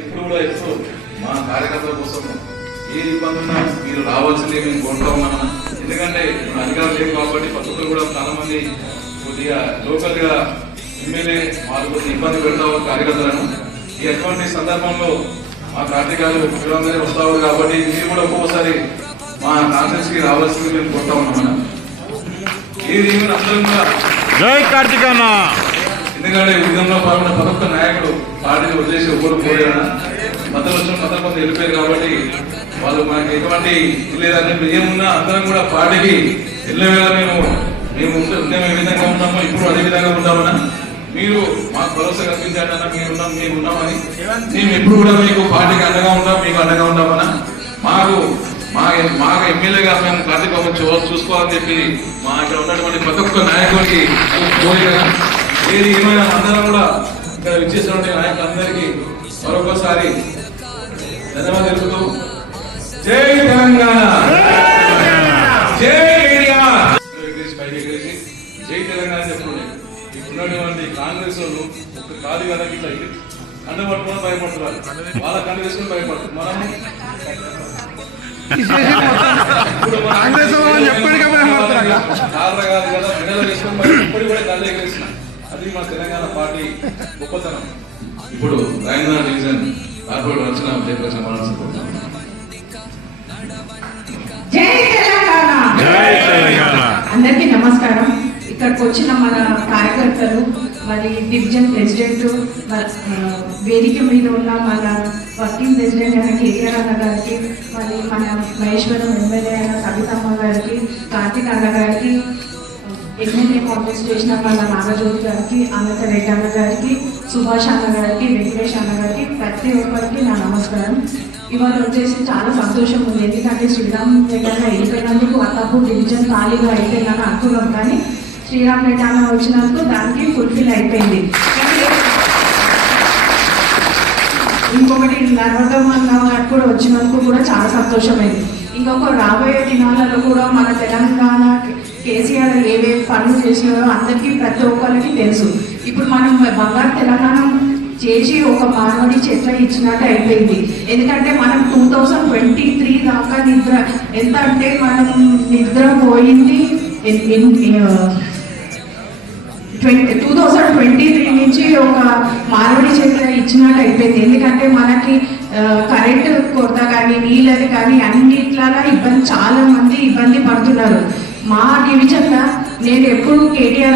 ఎప్పుడు కూడా ఎప్పుడు మా కార్యకర్తల కోసం ఏ ఇబ్బంది ఉన్నా మీరు రావాల్సిందే మేము కోరుతా ఉన్నామన్నా. ఎందుకంటే మన అధికారులు లేవు కాబట్టి పద్ధతులు కూడా చాలా మంది కొద్దిగా లోకల్ గా ఎమ్మెల్యే వాళ్ళు కొద్దిగా ఇబ్బంది పెడతావు కార్యకర్తలను. ఈ అటువంటి సందర్భంలో మా కార్తీకాలు పిల్లలందరూ వస్తావు కాబట్టి మీరు కూడా ఒక్కొక్కసారి మా కాన్ఫరెన్స్ కి రావాల్సింది మేము కోరుతా ఉన్నామన్నా. ఏది అందరం కూడా జై కార్తీకన్న. ఎందుకంటే ఉద్యమంలో పాల్గొన్న ప్రతి ఒక్క నాయకుడు పార్టీని వదిలేసి ఒక్కరు పోయారన్నా. మధ్యలో వచ్చిన మధ్య కొంత వెళ్ళిపోయారు కాబట్టి వాళ్ళు మనకి ఎటువంటి లేదని ఏమున్నా అందరం కూడా పార్టీకి వెళ్ళేవేళ మేము ఉద్యమం ఏ విధంగా ఉన్నామో ఇప్పుడు అదే విధంగా ఉంటామన్నా. మీరు మాకు భరోసా కల్పించండి అన్న. మేము ఉన్నామని మేము ఎప్పుడు కూడా మీకు పార్టీకి అండగా ఉంటాం, మీకు అండగా ఉంటామన్నా. మాకు ఎమ్మెల్యేగా మేము కార్తీక చూసుకోవాలని చెప్పి మా ఇక్కడ ఉన్నటువంటి ప్రతి ఒక్క నాయకుడికి కోరిక. ఏది ఏమైనా అందరం కూడా ఇక్కడ విచ్చేసినటువంటి నాయకులందరికీ మరొకసారి ధన్యవాదాలు తెలుపుతూ జై తెలంగాణ, జై ఇండియా, జై తెలంగాణ చెప్పుకుంటే ఇప్పుడున్నటువంటి కాంగ్రెస్ వాళ్ళు ఒక కాదు కదా ఇట్లా కండ పట్టుకుని భయపడుతున్నారు. వాళ్ళ కండ వేసుకుని భయపడుతుంది. మనము కాదు కదా మెడలు వేసుకొని ఇప్పుడు కూడా కళ్ళు ఎగరేస్తున్నాం. అది మా తెలంగాణ పార్టీ గొప్పతనం. ఇప్పుడు రాజేంద్ర డివిజన్ కార్పొరేట్ రచన జయప్రకాశ్ మాట్లాడుతున్నాం. అందరికీ నమస్కారం. ఇక్కడికి వచ్చిన మన కార్యకర్తలు, మరి డివిజన్ ప్రెసిడెంట్, వేదిక మీద ఉన్న మన వర్కింగ్ ప్రెసిడెంట్ అయిన కేటీఆర్ అన్న గారికి, మరి మన మహేశ్వరం ఎమ్మెల్యే అయిన సబితమ్మ గారికి, కార్తీక్ అన్న గారికి, ఎమ్మెల్యే కాంటెస్ట్ చేసిన మన నాగజ్యోతి గారికి, అనంత రెడ్డి అన్న గారికి, సుభాష్ అన్న గారికి, వెంకటేష్ అన్న గారికి, ప్రతి ఒక్కరికి నా నమస్కారం. ఇవాళ వచ్చేసి చాలా సంతోషం ఉంది. ఎందుకంటే శ్రీరామ్ రెడ్డి వెళ్ళిపోయినందుకు అత్తాపూర్ డివిజన్ ఖాళీగా అయిపోయిందని అనుకున్నాం, కానీ శ్రీరామ్ రెడ్డి అన్న వచ్చినందుకు దానికి ఫుల్ఫిల్ అయిపోయింది. ఇంకొకటి నర్మదమ్మ అన్న కూడా వచ్చినందుకు కూడా చాలా సంతోషమైంది. ఇంకొక రాబోయే దినాలలో కూడా మన తెలంగాణ కేసీఆర్ ఏవేవి పనులు చేసినారో అందరికీ ప్రతి ఒక్కరికి తెలుసు. ఇప్పుడు మనం బంగారు తెలంగాణ చేసి ఒక మానవుడి చెట్ల ఇచ్చినట్టు అయిపోయింది. ఎందుకంటే మనం 2023 దాకా ఎంత అంటే మనం నిద్ర పోయింది 2023 నుంచి ఒక మానవుడి చెట్ల ఇచ్చినట్టు అయిపోయింది. ఎందుకంటే మనకి కరెంటు కొరత కానీ నీళ్ళది కానీ అన్నిట్లా చాలా మంది ఇబ్బంది పడుతున్నారు. మా డివిజన్లో నేను ఎప్పుడు కేటీఆర్